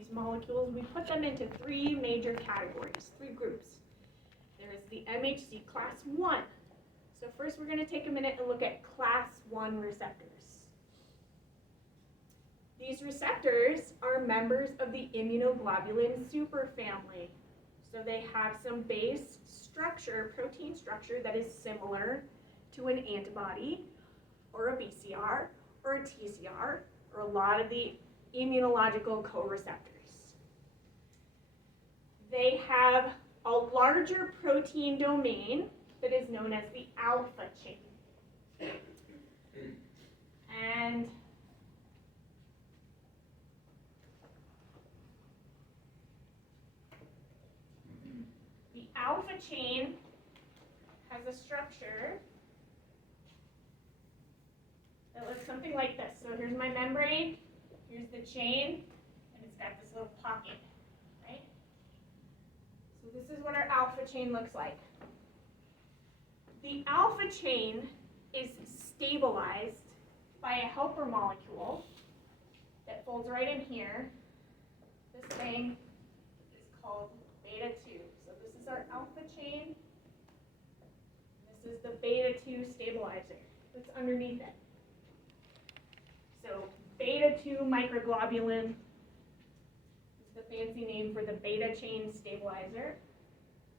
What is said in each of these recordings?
These molecules, we put them into three major categories, three groups. There's the MHC class 1. So first we're going to take a minute and look at class 1 receptors. These receptors are members of the immunoglobulin superfamily. So they have some base structure, protein structure, that is similar to an antibody or a BCR or a TCR or a lot of the immunological co-receptors. They have a larger protein domain that is known as the alpha chain. And the alpha chain has a structure that looks something like this. So here's my membrane, here's the chain, and it's got this little pocket, right? So this is what our alpha chain looks like. The alpha chain is stabilized by a helper molecule that folds right in here. This thing is called beta 2. So this is our alpha chain. This is the beta 2 stabilizer that's underneath it. So beta 2 microglobulin is the fancy name for the beta chain stabilizer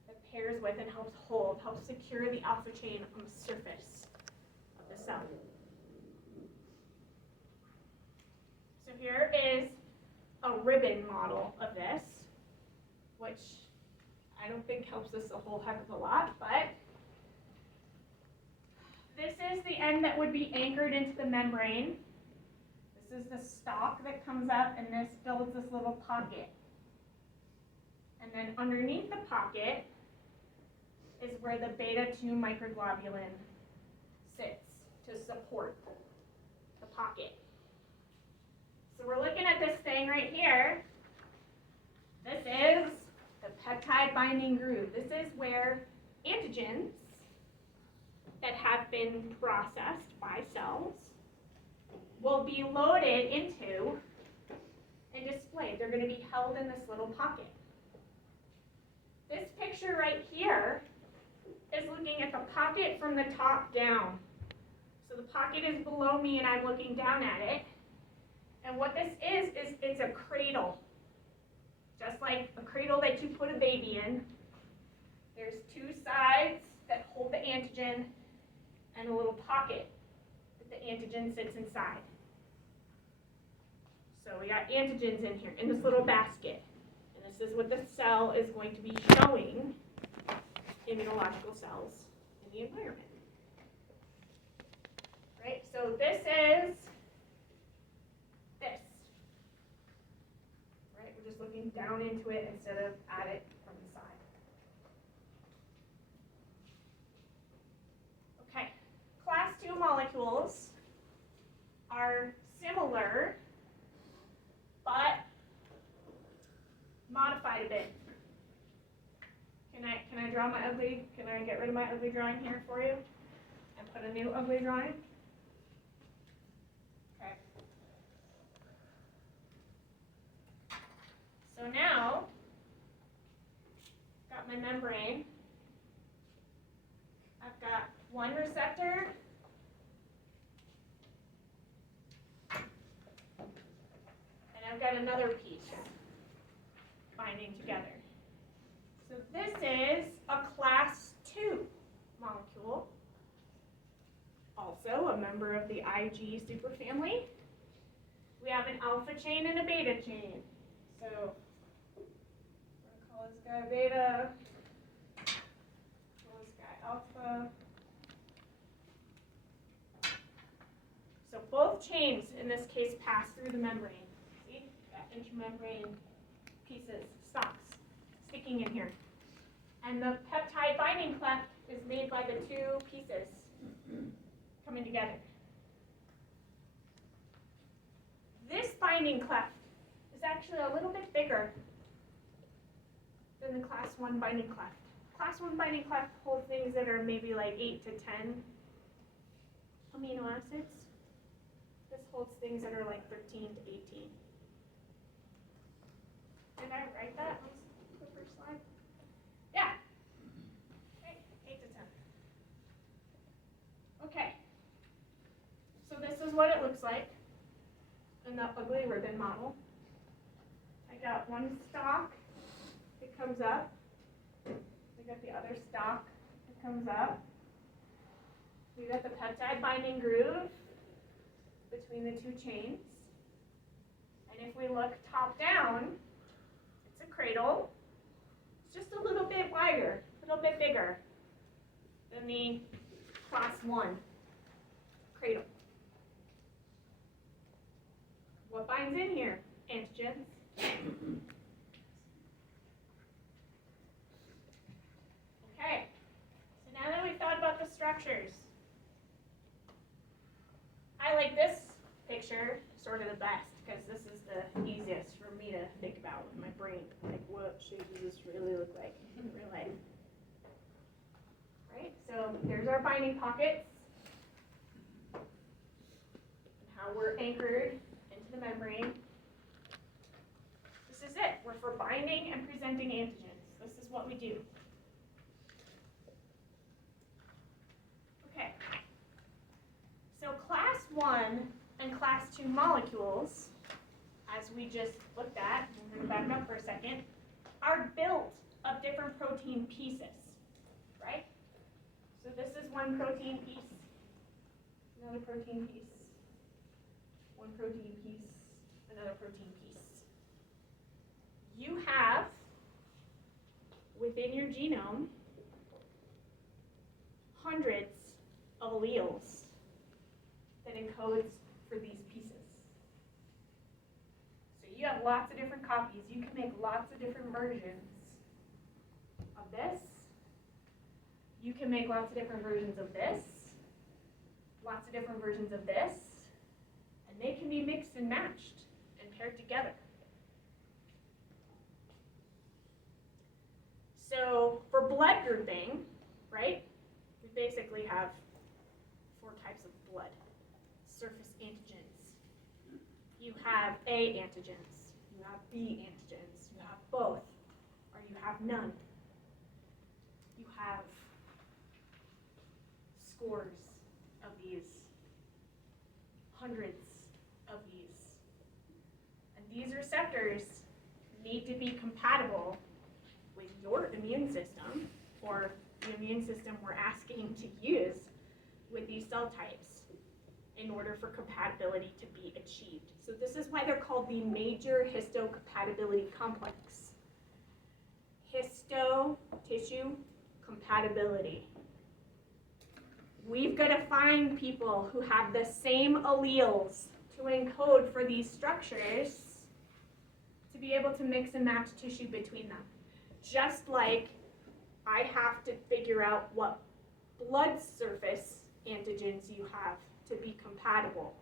that pairs with and helps secure the alpha chain on the surface of the cell. So here is a ribbon model of this, which I don't think helps us a whole heck of a lot, but this is the end that would be anchored into the membrane. This is the stalk that comes up, and this builds this little pocket. And then underneath the pocket is where the beta 2 microglobulin sits to support the pocket. So we're looking at this thing right here. This is the peptide binding groove. This is where antigens that have been processed by cells will be loaded into and displayed. They're going to be held in this little pocket. This picture right here is looking at the pocket from the top down. So the pocket is below me and I'm looking down at it. And what this is it's a cradle. Just like a cradle that you put a baby in. There's two sides that hold the antigen and a little pocket that the antigen sits inside. So we got antigens in here, in this little basket. And this is what the cell is going to be showing immunological cells in the environment. Right? So this is this. Right? We're just looking down into it instead of at it from the side. Okay. Class 2 molecules are similar, but modified a bit. Can I draw my ugly? Can I get rid of my ugly drawing here for you and put a new ugly drawing? Okay. So now, got my membrane. I've got one receptor. And I've got another piece binding together. So this is a class 2 molecule, also a member of the Ig superfamily. We have an alpha chain and a beta chain. So we're going to call this guy beta, call this guy alpha. So both chains in this case pass through the membrane. See, got intramembrane pieces, stalks, sticking in here. And the peptide binding cleft is made by the two pieces coming together. This binding cleft is actually a little bit bigger than the class 1 binding cleft. Class 1 binding cleft holds things that are maybe like 8 to 10 amino acids. This holds things that are like 13 to 18. write that on the first slide? Yeah. Okay, 8 to 10. Okay. So this is what it looks like in the ugly ribbon model. I got one stalk, it comes up. I got the other stalk, it comes up. We got the peptide binding groove between the two chains. And if we look top down, it's a cradle. It's just a little bit wider, a little bit bigger than the class 1 cradle. What binds in here? Antigens. Okay, so now that we've thought about the structures, I like this picture sort of the best because this is the easiest for me to think about with my brain. Like, what shape does this really look like in real life? Right, so here's our binding pockets and how we're anchored into the membrane. This is it. We're for binding and presenting antigens. This is what we do. Okay. So class 1 and class 2 molecules, as we just looked at, I'm going to back up for a second, are built of different protein pieces, right? So this is one protein piece, another protein piece, one protein piece, another protein piece. You have, within your genome, hundreds of alleles that encodes for these pieces. So you have lots of different copies. You can make lots of different versions of this. You can make lots of different versions of this, lots of different versions of this, and they can be mixed and matched and paired together. So for blood grouping, right, we basically have 4 types of blood. Surface antigens. You have A antigens, you have B antigens, you have both, or you have none. You have scores of these, hundreds of these. And these receptors need to be compatible with your immune system, or the immune system we're asking to use with these cell types in order for compatibility to be achieved. So this is why they're called the major histocompatibility complex. Histo, tissue, compatibility. We've got to find people who have the same alleles to encode for these structures to be able to mix and match tissue between them. Just like I have to figure out what blood surface antigens you have to be compatible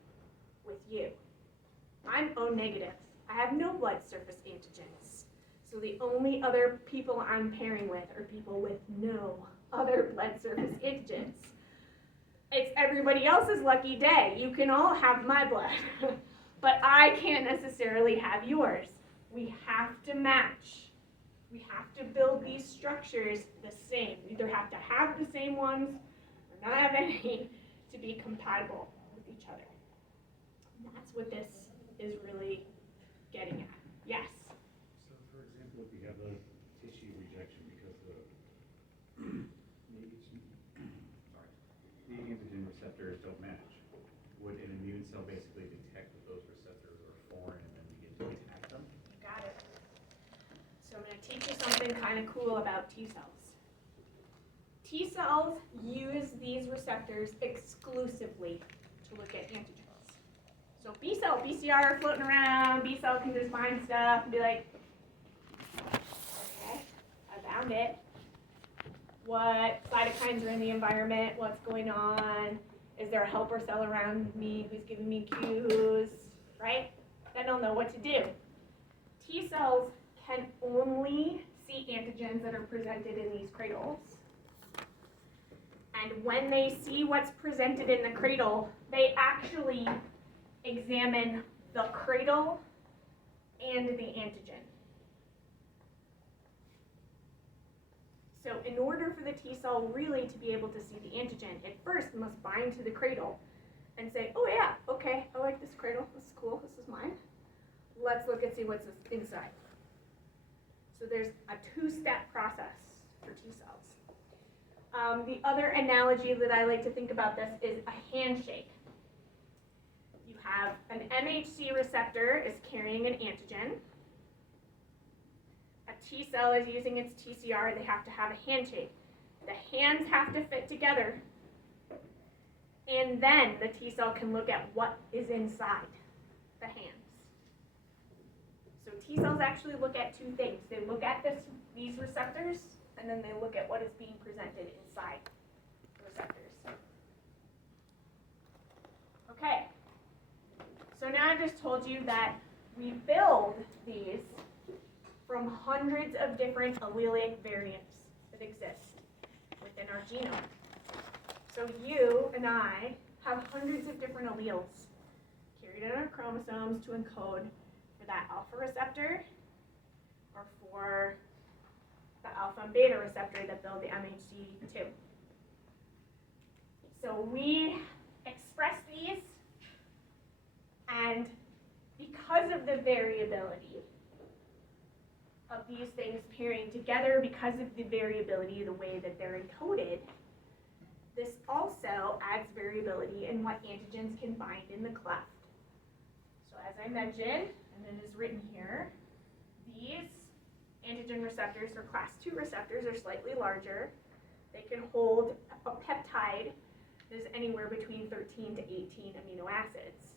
with you. I'm O negative. I have no blood surface antigens. So the only other people I'm pairing with are people with no other blood surface antigens. It's everybody else's lucky day. You can all have my blood, but I can't necessarily have yours. We have to match. We have to build these structures the same. We either have to have the same ones or not have any to be compatible with each other. And that's what this is really getting at. Yes? So for example, if you have a tissue rejection because the antigen receptors don't match, would an immune cell basically detect that those receptors are foreign and then begin to attack them? You got it. So I'm going to teach you something kind of cool about T cells. T cells use these receptors exclusively to look at antigens. So B cell, BCR are floating around, B cell can just find stuff and be like, okay, I found it. What cytokines are in the environment? What's going on? Is there a helper cell around me who's giving me cues, right? Then I'll know what to do. T cells can only see antigens that are presented in these cradles. And when they see what's presented in the cradle, they actually examine the cradle and the antigen. in order for the T cell really to be able to see the antigen, it first must bind to the cradle and say, oh yeah, okay, I like this cradle, this is cool, this is mine. Let's look and see what's inside. So there's a two-step process for T cells. The other analogy that I like to think about this is a handshake. You have an MHC receptor is carrying an antigen. A T cell is using its TCR. They have to have a handshake. The hands have to fit together. And then the T cell can look at what is inside the hands. So T cells actually look at two things. They look at these receptors, and then they look at what is being presented inside the receptors. Okay. So now I've just told you that we build these from hundreds of different allelic variants that exist within our genome. So you and I have hundreds of different alleles carried in our chromosomes to encode for that alpha receptor or for the alpha and beta receptor that build the MHC2. So we express these, and because of the variability of these things pairing together, because of the variability of the way that they're encoded, this also adds variability in what antigens can bind in the cleft. So as I mentioned, and it is written here, these antigen receptors, or class 2 receptors, are slightly larger. They can hold a peptide that is anywhere between 13 to 18 amino acids.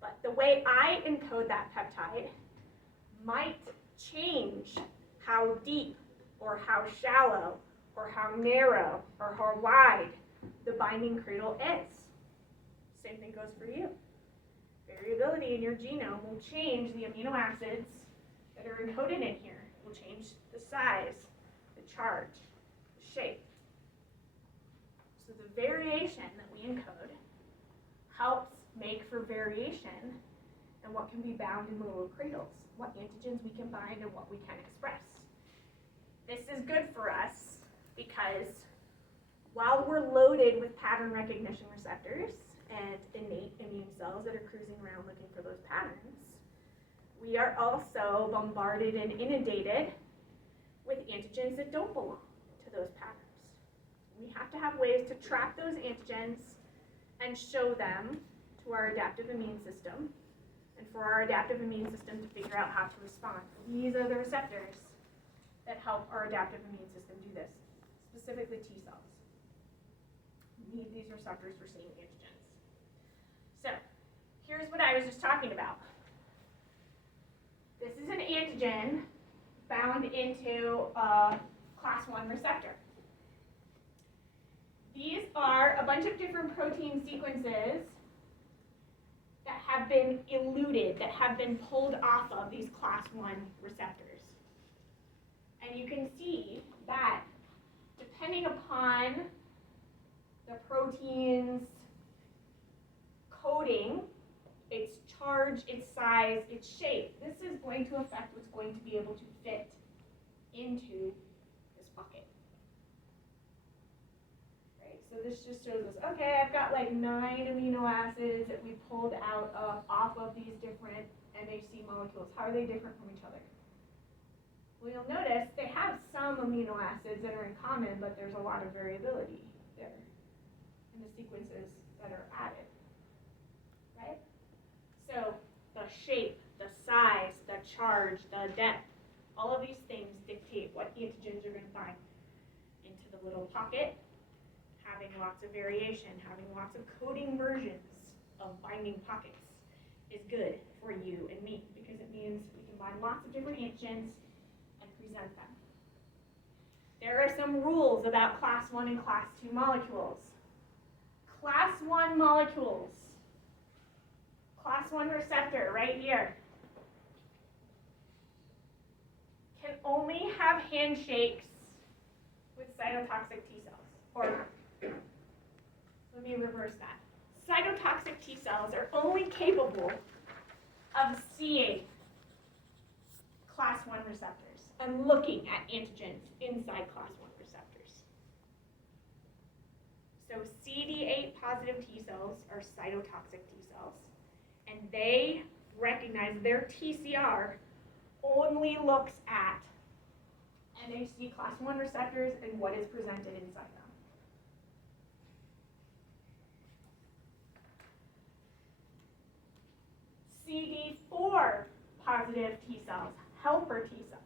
But the way I encode that peptide might change how deep or how shallow or how narrow or how wide the binding cradle is. Same thing goes for you. Variability in your genome will change the amino acids that are encoded in here. It will change the size, the charge, the shape. So the variation that we encode helps make for variation in what can be bound in the little cradles, what antigens we can bind and what we can express. This is good for us because while we're loaded with pattern recognition receptors and innate immune cells that are cruising around looking for those patterns, we are also bombarded and inundated with antigens that don't belong to those patterns. We have to have ways to track those antigens and show them to our adaptive immune system, and for our adaptive immune system to figure out how to respond. These are the receptors that help our adaptive immune system do this, specifically T cells. We need these receptors for seeing antigens. So, here's what I was just talking about. This is an antigen bound into a class 1 receptor. These are a bunch of different protein sequences that have been eluted, that have been pulled off of these class 1 receptors. And you can see that depending upon the protein's coding, its charge, its size, its shape, this is going to affect what's going to be able to fit into this bucket. Right, so this just shows us, okay, I've got like 9 amino acids that we pulled out off of these different MHC molecules. How are they different from each other? Well, you'll notice they have some amino acids that are in common, but there's a lot of variability there in the sequences that are added, right? So the shape, the size, the charge, the depth, all of these things dictate what antigens you're going to find into the little pocket. Having lots of variation, having lots of coding versions of binding pockets is good for you and me because it means we can bind lots of different antigens and present them. There are some rules about class 1 and class 2 molecules. Class 1 molecules, class 1 receptor right here, can only have handshakes with cytotoxic T cells. Or, let me reverse that. Cytotoxic T cells are only capable of seeing class 1 receptors and looking at antigens inside class 1 receptors. So CD8 positive T cells are cytotoxic T cells, and they recognize their TCR only looks at MHC class 1 receptors and what is presented inside them. CD4 positive T cells, helper T cells,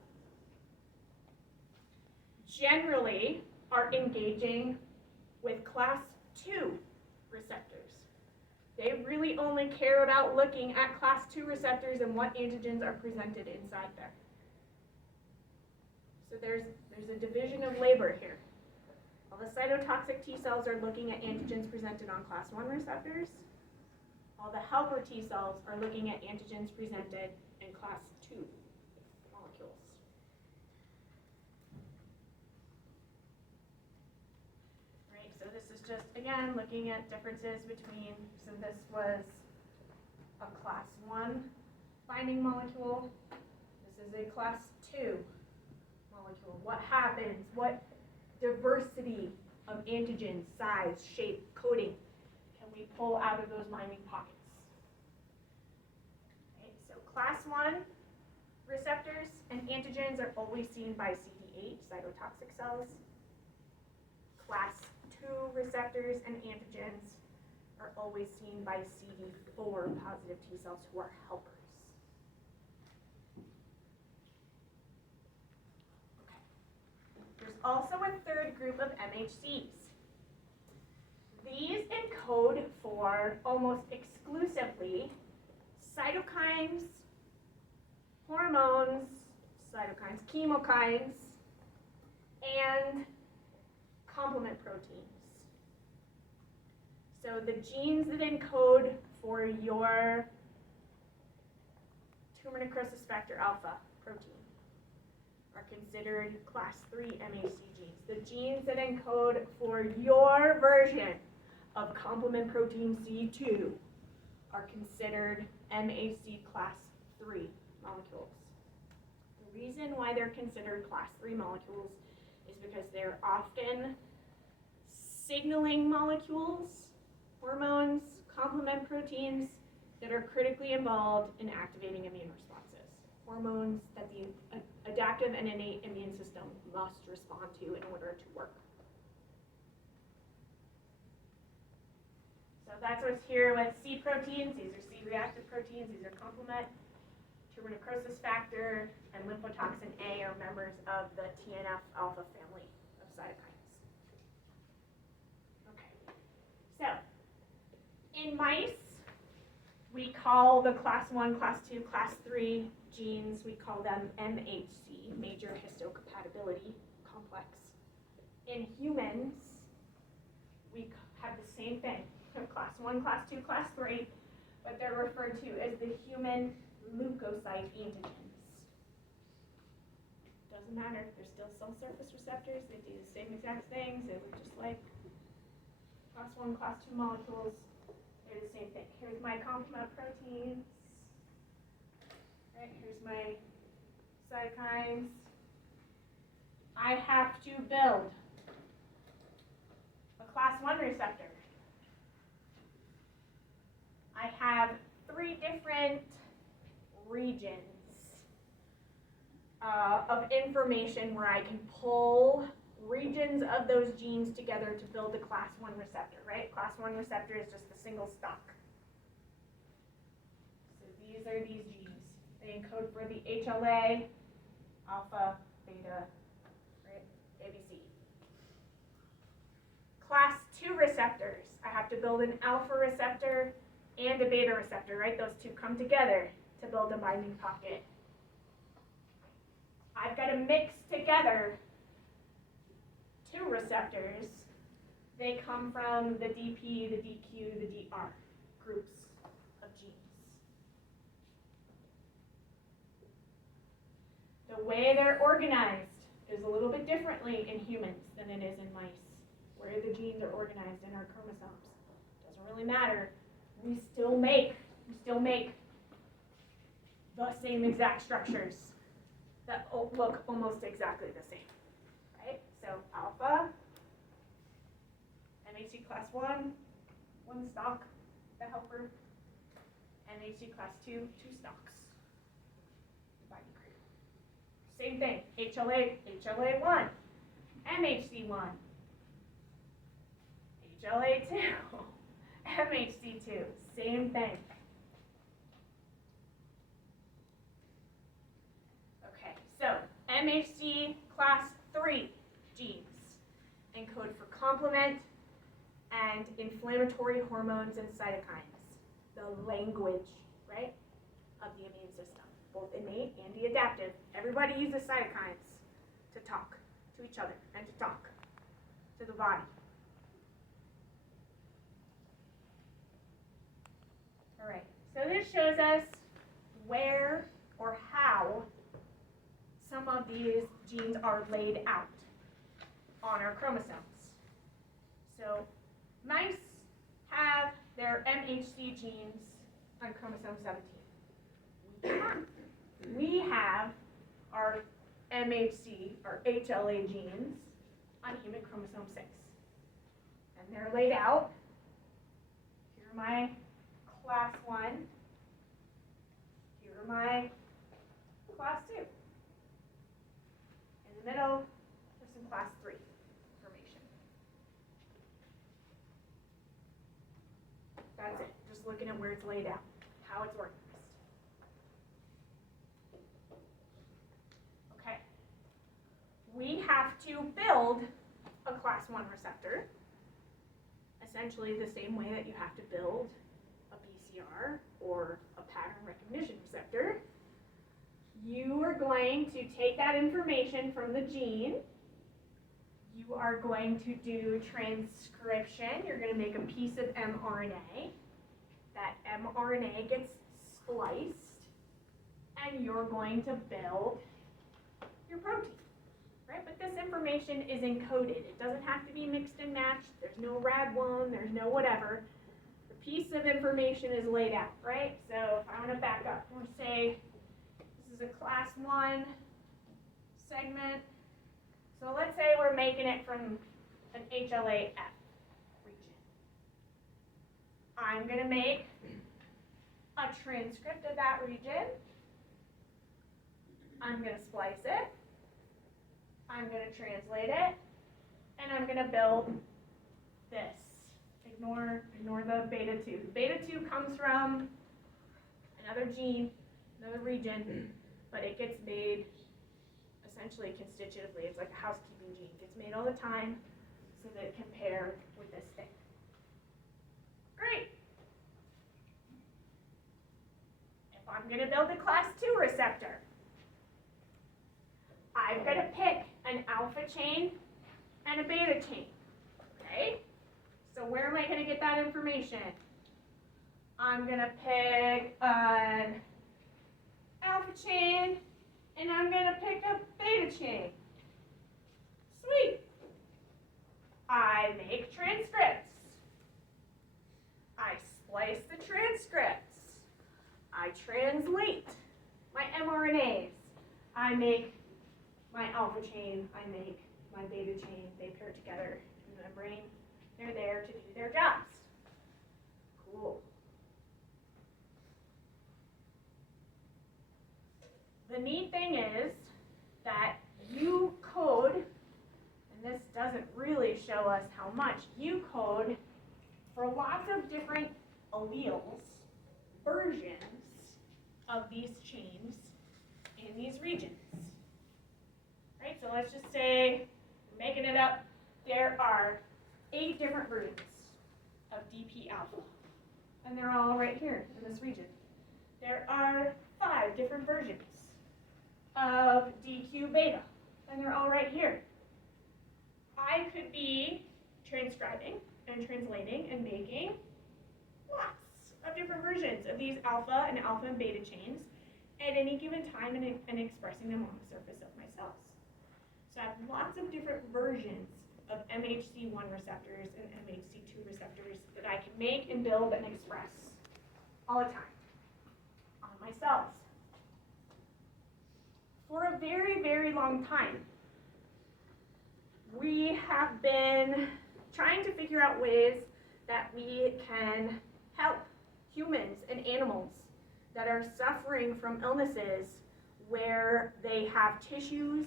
generally are engaging with class 2 receptors. They really only care about looking at class 2 receptors and what antigens are presented inside there. So there's a division of labor here. All the cytotoxic T cells are looking at antigens presented on class 1 receptors. All the helper T cells are looking at antigens presented in class 2 molecules. Right, so this is just, again, looking at differences between, so this was a class 1 binding molecule. This is a class 2 molecule. What happens? What diversity of antigens, size, shape, coding can we pull out of those binding pockets? Okay, so class 1 receptors and antigens are always seen by CD8 cytotoxic cells. Class 2 receptors and antigens are always seen by CD4 positive T cells who are helpers. There's also a third group of MHCs. These encode for almost exclusively cytokines, hormones, cytokines, chemokines, and complement proteins. So the genes that encode for your tumor necrosis factor alpha protein are considered class 3 MHC genes. The genes that encode for your version of complement protein C2 are considered MHC class 3 molecules. The reason why they're considered class 3 molecules is because they're often signaling molecules, hormones, complement proteins that are critically involved in activating immune responses. Hormones that the adaptive and innate immune system must respond to in order to work. So that's what's here with C proteins. These are C-reactive proteins. These are complement. Tumor necrosis factor and lymphotoxin A are members of the TNF-alpha family of cytokines. Okay. So in mice, we call the class 1, class 2, class 3 genes, we call them MHC, major histocompatibility complex. In humans, we have the same thing, class 1, class 2, class 3, but they're referred to as the human leukocyte antigens. Doesn't matter, they're still cell surface receptors, they do the same exact things, they look just like class 1, class 2 molecules. They're the same thing. Here's my complement proteins. Right, here's my cytokines. I have to build a class 1 receptor. I have 3 different regions of information where I can pull regions of those genes together to build a class 1 receptor, right? Class 1 receptor is just a single stop. So these are these genes. They encode for the HLA, alpha, beta, right? ABC. Class 2 receptors. I have to build an alpha receptor and a beta receptor, right? Those two come together to build a binding pocket. I've got to mix together 2 receptors. They come from the DP, the DQ, the DR groups of genes. The way they're organized is a little bit differently in humans than it is in mice. Where the genes are organized in our chromosomes doesn't really matter. We still make the same exact structures. look almost exactly the same, right? So alpha, MHC class 1, 1 stalk, the helper, MHC class 2, 2 stalks. Same thing, HLA1, MHC1, HLA2, MHC2, same thing. Okay, so MHC class 3 genes encode for complement and inflammatory hormones and cytokines, the language, right, of the immune system, both innate and the adaptive. Everybody uses cytokines to talk to each other and to talk to the body. All right, so this shows us where or how some of these genes are laid out on our chromosomes. So mice have their MHC genes on chromosome 17. We have our MHC, or HLA genes, on human chromosome 6. And they're laid out. Here are my class 1. Here are my class 2. In the middle, there's some class 3 information. That's it. Just looking at where it's laid out, how it's organized. Okay. We have to build a class 1 receptor, essentially the same way that you have to build a BCR or a pattern recognition receptor. You are going to take that information from the gene. You are going to do transcription. You're going to make a piece of mRNA. That mRNA gets spliced, and you're going to build your protein, right? But this information is encoded. It doesn't have to be mixed and matched. There's no RAD1, there's no whatever. The piece of information is laid out, right? So if I want to back up, we'll say this is a class 1 segment. So let's say we're making it from an HLA-F region. I'm going to make a transcript of that region. I'm going to splice it. I'm going to translate it. And I'm going to build this. Ignore the beta 2. Beta 2 comes from another gene, another region, but it gets made essentially constitutively. It's like a housekeeping gene. It gets made all the time so that it can pair with this thing. Great. If I'm going to build a class 2 receptor, I've got to pick an alpha chain and a beta chain. Okay? So where am I going to get that information? I'm going to pick an alpha chain, and I'm going to pick a beta chain. Sweet. I make transcripts. I splice the transcripts. I translate my mRNAs. I make my alpha chain. I make my beta chain. They pair together in the membrane. They're there to do their jobs. Cool. The neat thing is that you code, and this doesn't really show us how much, you code for lots of different alleles, versions of these chains in these regions. Right, so let's just say, making it up, there are 8 different versions of DP alpha, and they're all right here in this region. There are 5 different versions of DQ beta, and they're all right here. I could be transcribing and translating and making lots of different versions of these alpha and beta chains at any given time and expressing them on the surface of my cells. So I have lots of different versions of MHC1 receptors and MHC2 receptors that I can make and build and express all the time on my cells. for a very, very long time, we have been trying to figure out ways that we can help humans and animals that are suffering from illnesses where they have tissues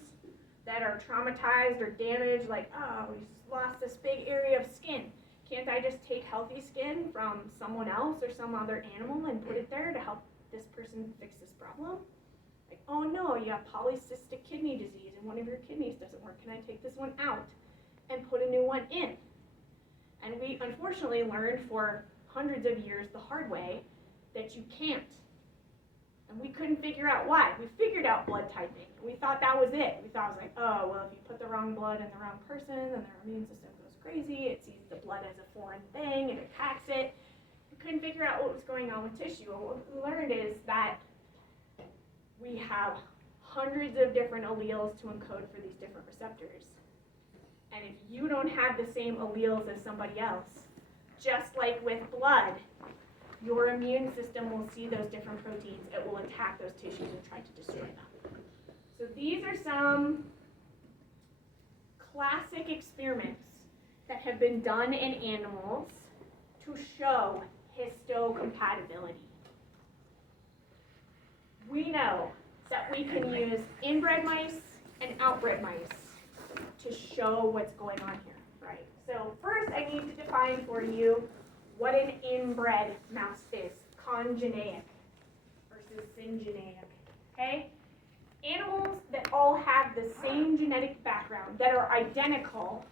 that are traumatized or damaged, like, oh, we just lost this big area of skin. Can't I just take healthy skin from someone else or some other animal and put it there to help this person fix this problem? Like, oh no, you have polycystic kidney disease and one of your kidneys doesn't work. Can I take this one out and put a new one in? And we unfortunately learned for hundreds of years the hard way that you can't. And we couldn't figure out why. We figured out blood typing. We thought that was it. We thought it was like, oh, well, if you put the wrong blood in the wrong person, then their immune system goes crazy. It sees the blood as a foreign thing and attacks it. We couldn't figure out what was going on with tissue. And what we learned is that we have hundreds of different alleles to encode for these different receptors. And if you don't have the same alleles as somebody else, just like with blood, your immune system will see those different proteins. It will attack those tissues and try to destroy them. So these are some classic experiments that have been done in animals to show histocompatibility. We know that we can use inbred mice and outbred mice to show what's going on here, right? So first I need to define for you what an inbred mouse is, congeneic versus syngeneic, okay? Animals that all have the same genetic background, that are identical,